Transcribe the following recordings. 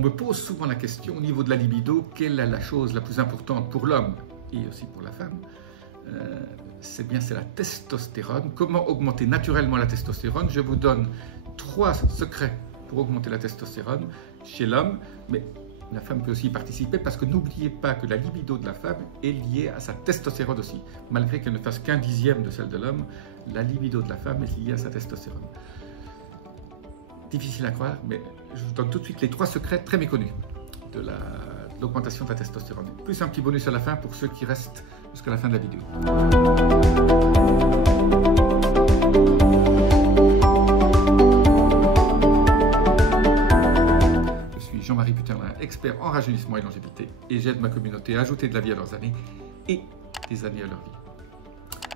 On me pose souvent la question au niveau de la libido, quelle est la chose la plus importante pour l'homme et aussi pour la femme? C'est la testostérone. Comment augmenter naturellement la testostérone? Je vous donne 3 secrets pour augmenter la testostérone chez l'homme, mais la femme peut aussi y participer parce que n'oubliez pas que la libido de la femme est liée à sa testostérone aussi. Malgré qu'elle ne fasse qu'un dixième de celle de l'homme, la libido de la femme est liée à sa testostérone. Difficile à croire, mais je vous donne tout de suite les 3 secrets très méconnus de l'augmentation de la testostérone. Plus un petit bonus à la fin pour ceux qui restent jusqu'à la fin de la vidéo. Je suis Jean-Marie Puterlin, expert en rajeunissement et longévité, et j'aide ma communauté à ajouter de la vie à leurs années et des années à leur vie.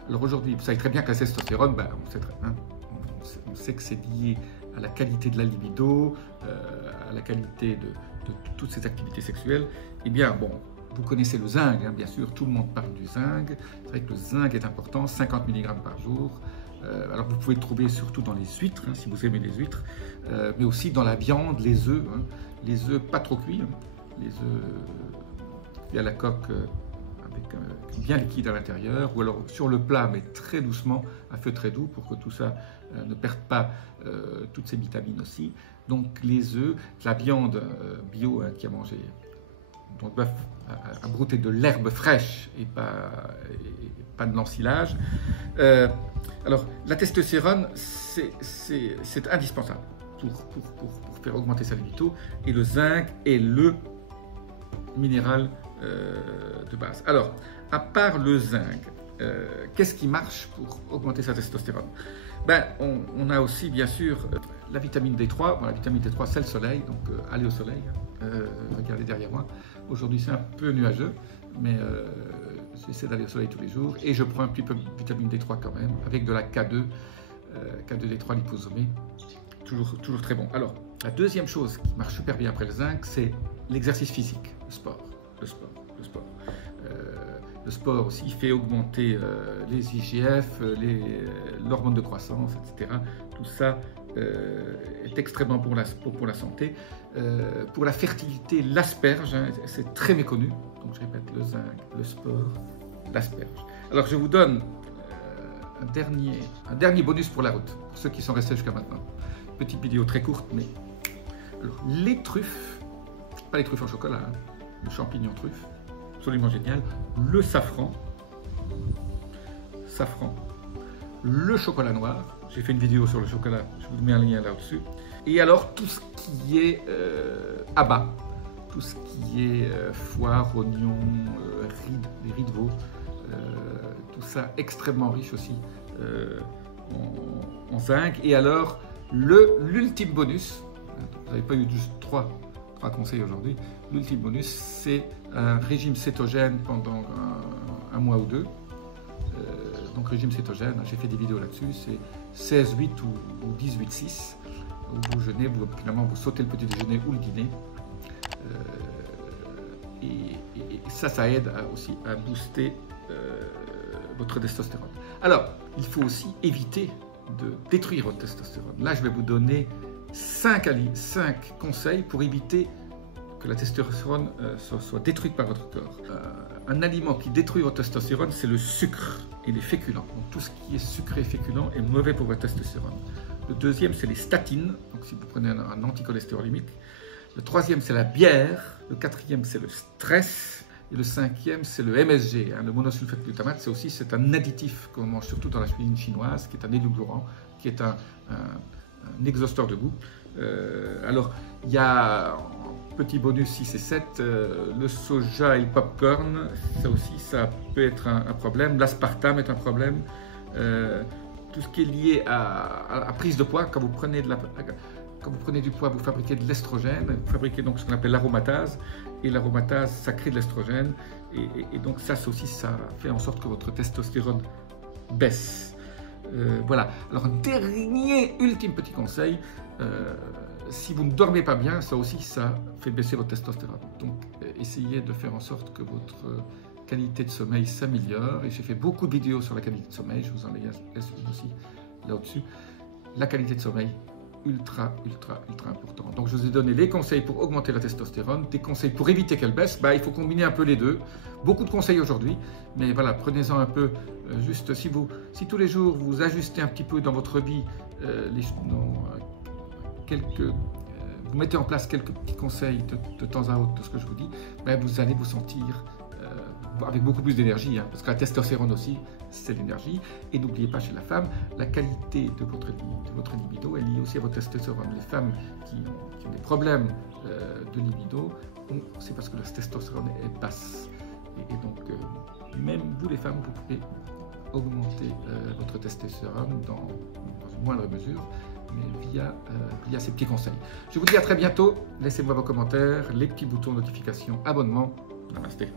Alors aujourd'hui, vous savez très bien que la testostérone, on sait que c'est lié à la qualité de la libido, à la qualité de toutes ces activités sexuelles. Eh bien, bon, vous connaissez le zinc, hein, bien sûr, tout le monde parle du zinc. C'est vrai que le zinc est important, 50 mg par jour. Alors vous pouvez le trouver surtout dans les huîtres, hein, si vous aimez les huîtres, mais aussi dans la viande, les œufs, hein, les œufs pas trop cuits, hein, les œufs cuits à la coque avec bien liquide à l'intérieur, ou alors sur le plat, mais très doucement, à feu très doux, pour que tout ça ne perde pas toutes ces vitamines aussi. Donc les œufs, la viande bio hein, qui a mangé, dont le bœuf a brouté de l'herbe fraîche et pas de l'ensilage. Alors la testostérone, c'est indispensable pour faire augmenter sa libido, et le zinc est le minéral de base. Alors, à part le zinc, qu'est-ce qui marche pour augmenter sa testostérone? On a aussi, bien sûr, la vitamine D3. Bon, la vitamine D3, c'est le soleil, donc allez au soleil. Regardez derrière moi. Aujourd'hui, c'est un peu nuageux, mais j'essaie d'aller au soleil tous les jours. Et je prends un petit peu de vitamine D3 quand même, avec de la K2, K2D3 liposomée. Toujours très bon. Alors, la deuxième chose qui marche super bien après le zinc, c'est l'exercice physique, le sport. Le sport aussi fait augmenter les IGF, l'hormone de croissance, etc. Tout ça est extrêmement bon pour la santé. Pour la fertilité, l'asperge, hein, c'est très méconnu. Donc je répète, le zinc, le sport, l'asperge. Alors je vous donne un dernier bonus pour la route, pour ceux qui sont restés jusqu'à maintenant. Petite vidéo très courte, mais alors, les truffes, pas les truffes au chocolat, hein, le champignon truffe, absolument génial, le safran, le chocolat noir, j'ai fait une vidéo sur le chocolat, je vous mets un lien là-dessus, et alors tout ce qui est abats, tout ce qui est foie, oignon, les riz de veau, tout ça extrêmement riche aussi en zinc. Et alors l'ultime bonus, vous n'avez pas eu juste trois conseils aujourd'hui, l'ultime bonus c'est un régime cétogène pendant un mois ou deux. Donc régime cétogène, j'ai fait des vidéos là-dessus, c'est 16-8 ou 18-6, où vous jeûnez, finalement vous sautez le petit déjeuner ou le dîner, et ça aide aussi à booster votre testostérone. Alors, il faut aussi éviter de détruire votre testostérone. Là, je vais vous donner 5 conseils pour éviter que la testostérone soit détruite par votre corps. Un aliment qui détruit votre testostérone, c'est le sucre et les féculents. Donc, tout ce qui est sucré et féculent est mauvais pour votre testostérone. Le deuxième, c'est les statines, donc si vous prenez un anticholestérolimique. Le troisième, c'est la bière. Le quatrième, c'est le stress. Et le cinquième, c'est le MSG, hein, le monosulfate de glutamate. C'est un additif qu'on mange surtout dans la cuisine chinoise, qui est un édulcorant, qui est un exhausteur de goût. Alors, il y a un petit bonus 6 et 7, le soja et le popcorn, ça aussi, ça peut être un problème. L'aspartame est un problème. Tout ce qui est lié à la prise de poids, quand vous prenez du poids, vous fabriquez de l'estrogène, vous fabriquez donc ce qu'on appelle l'aromatase, et l'aromatase, ça crée de l'estrogène, et donc ça aussi, ça fait en sorte que votre testostérone baisse. Voilà. Alors, ultime petit conseil, si vous ne dormez pas bien, ça aussi, ça fait baisser votre testostérone. Donc, essayez de faire en sorte que votre qualité de sommeil s'améliore, et j'ai fait beaucoup de vidéos sur la qualité de sommeil, je vous en laisse une aussi là-dessus. La qualité de sommeil, ultra important. Donc je vous ai donné les conseils pour augmenter la testostérone, des conseils pour éviter qu'elle baisse. Il faut combiner un peu les deux. Beaucoup de conseils aujourd'hui, mais voilà, prenez-en un peu. Juste si tous les jours vous ajustez un petit peu dans votre vie, vous mettez en place quelques petits conseils de temps à autre de ce que je vous dis, vous allez vous sentir avec beaucoup plus d'énergie, parce que la testostérone aussi, c'est l'énergie. Et n'oubliez pas, chez la femme, la qualité de votre libido est liée aussi à votre testostérone. Les femmes qui ont des problèmes de libido, c'est parce que la testostérone est basse. Et donc, même vous les femmes, vous pouvez augmenter votre testostérone dans une moindre mesure, mais via ces petits conseils. Je vous dis à très bientôt. Laissez-moi vos commentaires, les petits boutons de notification, abonnement. Namasté.